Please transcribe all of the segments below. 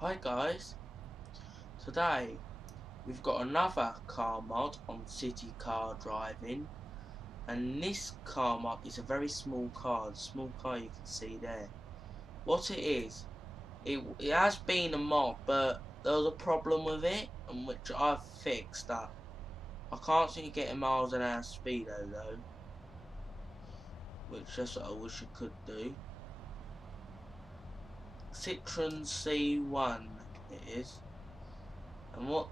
Hi guys, today we've got another car mod on city car driving, and this car mod is a very small car, the small car you can see there. What it is, it has been a mod, but there was a problem with it, and which I've fixed up. I can't seem to get a miles an hour speedo though, which that's what I wish I could do. Citroen C1 it is, and what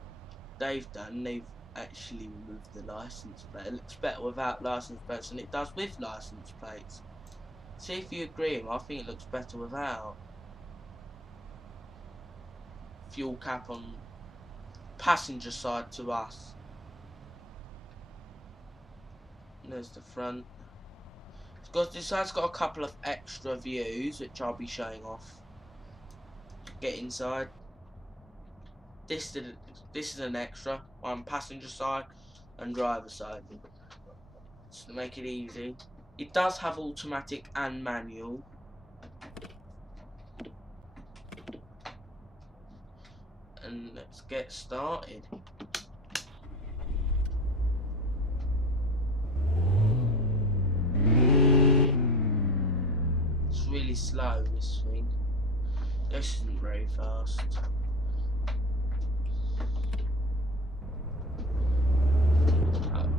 they've done, they've actually removed the license plate. It looks better without license plates than it does with license plates. See if you agree, I think it looks better without. Fuel cap on passenger side to us. And there's the front. This has got a couple of extra views which I'll be showing off. Get inside. This is an extra on passenger side and driver side. Just to make it easy. It does have automatic and manual. And let's get started. It's really slow, this thing. This isn't very fast.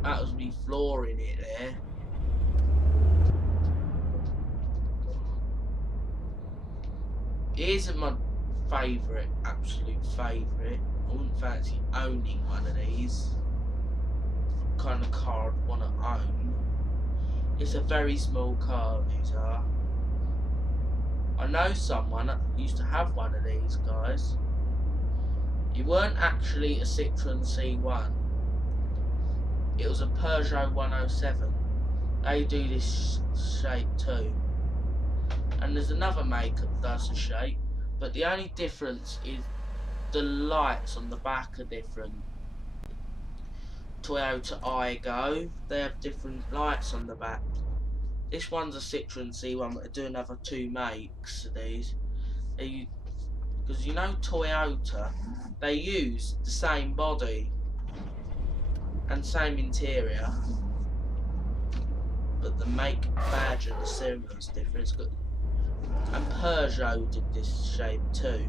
That was me flooring it there. It isn't my favourite, absolute favourite. I wouldn't fancy owning one of these. Kind of car I'd want to own. It's a very small car, these are. I know someone that used to have one of these, guys. It weren't actually a Citroen C1. It was a Peugeot 107. They do this shape too. And there's another maker that does the shape, but the only difference is the lights on the back are different. Toyota Aygo, they have different lights on the back. This one's a Citroen C1, but they do another two makes of these. Because you know Toyota, they use the same body and same interior, but the make, badge and the cylinder is different. It's got, and Peugeot did this shape too,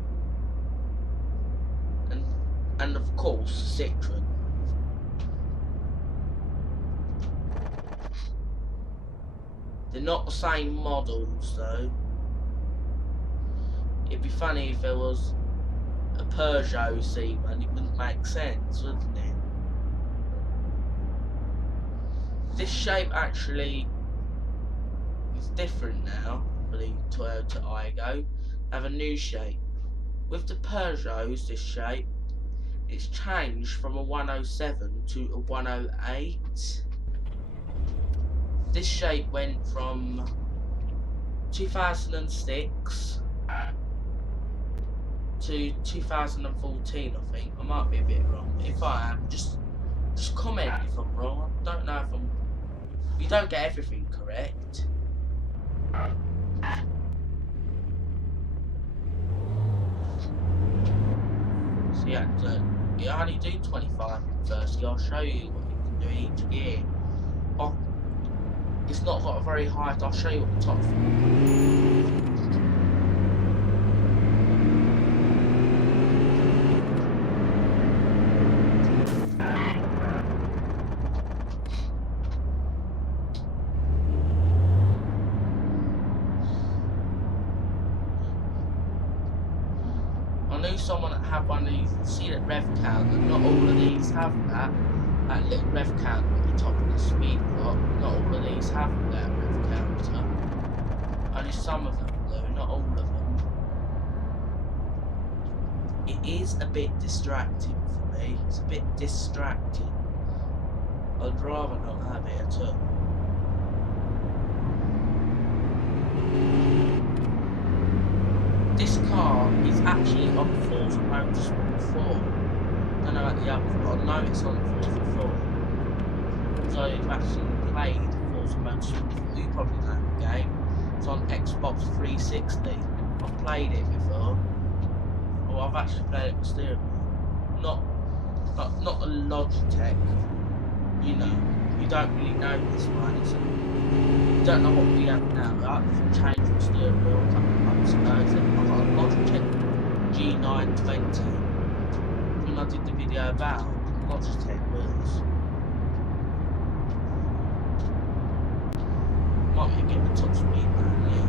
and of course Citroen. They're not the same models though. It'd be funny if there was a Peugeot C1, it wouldn't make sense, wouldn't it? This shape actually is different now for the Toyota Aygo. Have a new shape. With the Peugeots, this shape, it's changed from a 107 to a 108. This shape went from 2006 to 2014, I think. I might be a bit wrong. If I am, just comment if I'm wrong. I don't know if I'm. You don't get everything correct. So you only do 25 in first gear. I'll show you what you can do each gear. It's not got a very high. I'll show you what the top. I knew someone that had one of these. See that rev count, and not all of these have that. That little rev count at the top of the speed clock. Not all of these have that rev counter. Only some of them do, not all of them. It is a bit distracting for me. It's a bit distracting. I'd rather not have it at all. This car is actually on Forza Motorsport 4. I don't know about the others, but I know it's on Forza 4. So I've actually played Forza Motorsport 4. You probably know the game. It's on Xbox 360. I've played it before. Well, I've actually played it with steering wheel. Not a Logitech. You know, you don't really know this one. You don't know what we have now. I changed my steering wheel a couple of months ago. So I've got a Logitech G920. When I did the video about Logitech wheels. Might be getting the top speed now, yeah.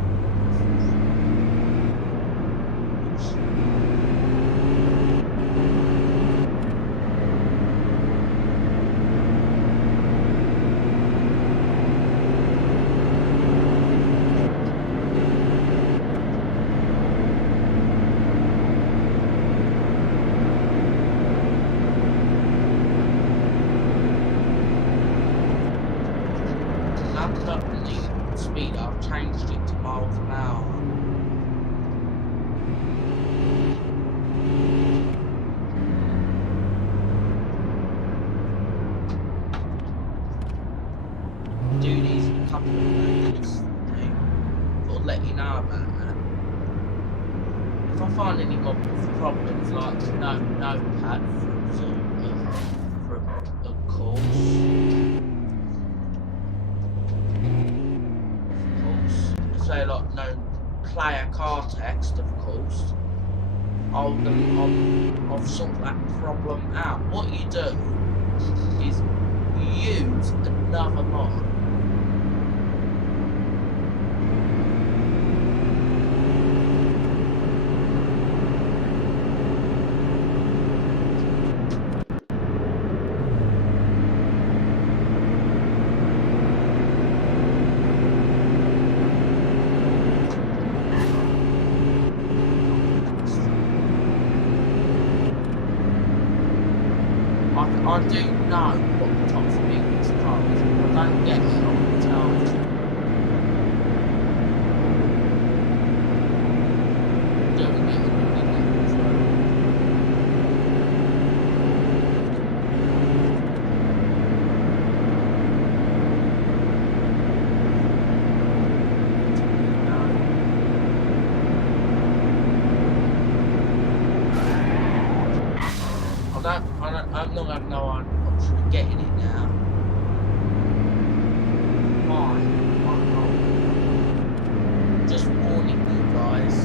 Speed, I've changed it to miles an hour. Do these in a couple of days. I'll let you know about that. If I find any more problems like no notepad for a course. Say like no player car text, of course. I'll sort that problem out. What you do is use another mod. I do know what the top speed of this car is, but I don't get it on the tells. Don't get it on the I'm not gonna know I'm getting it now. Why? Just warning you guys,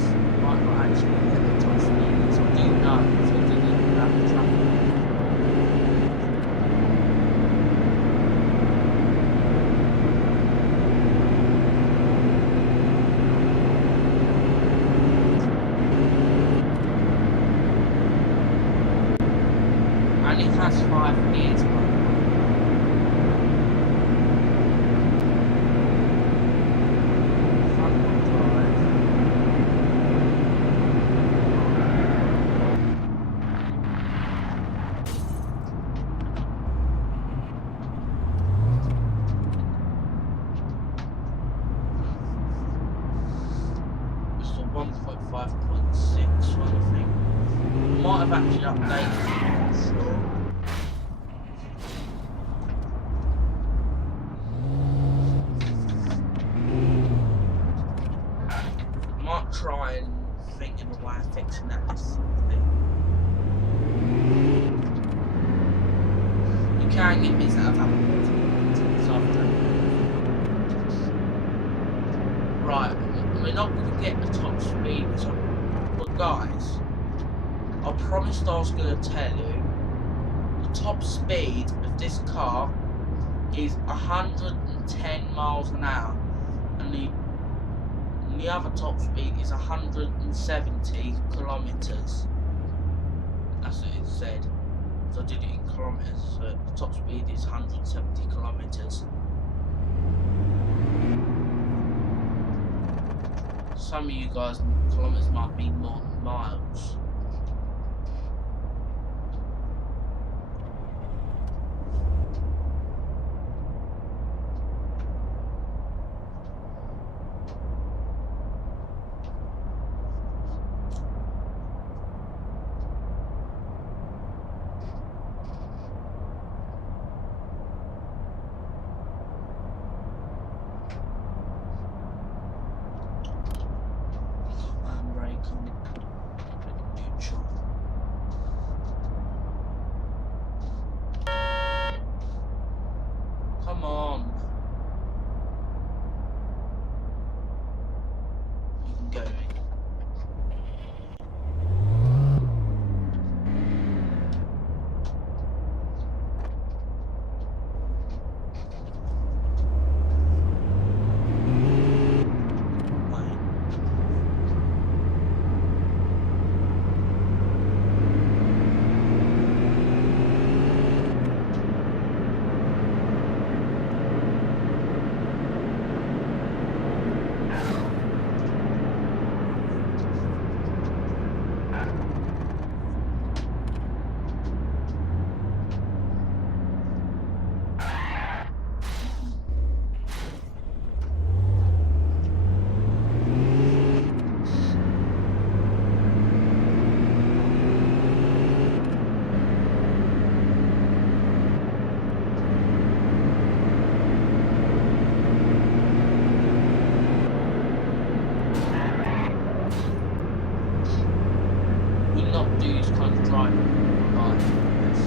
might not actually get the top speed, so I do know, so I didn't have the traffic. And it has 5 gears, by the way. Front-wheel drive. It's the 1.5.6 one, I think. I might have actually updated it, I'm not sure. I might try and think of a way of fixing that thing. You can get bits out of this afternoon. Right, we're not going to get the top speed, but guys, I promised I was going to tell you the top speed of this car is 110 miles an hour, and the other top speed is 170 kilometers. That's what it said. So I did it in kilometers. So the top speed is 170 kilometers. Some of you guys, kilometers might be more than miles. not do this kind of driving like this.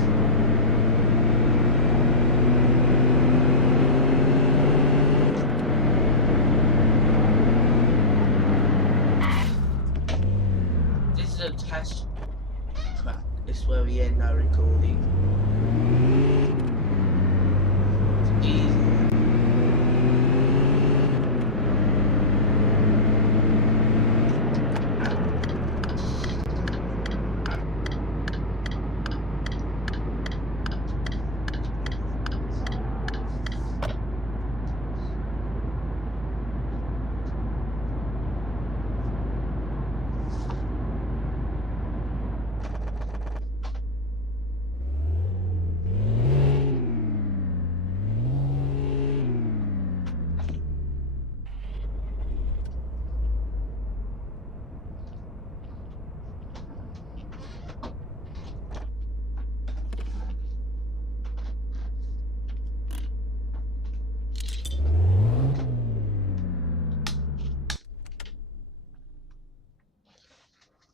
This is a test track. This is where we end our recording. It's easy.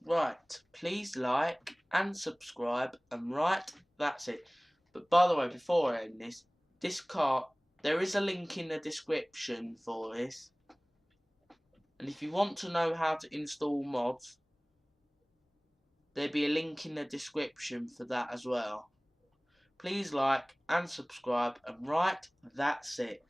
Right, please like and subscribe, and right, that's it. But by the way, before I end this car, there is a link in the description for this. And if you want to know how to install mods, there'll be a link in the description for that as well. Please like and subscribe, and right, that's it.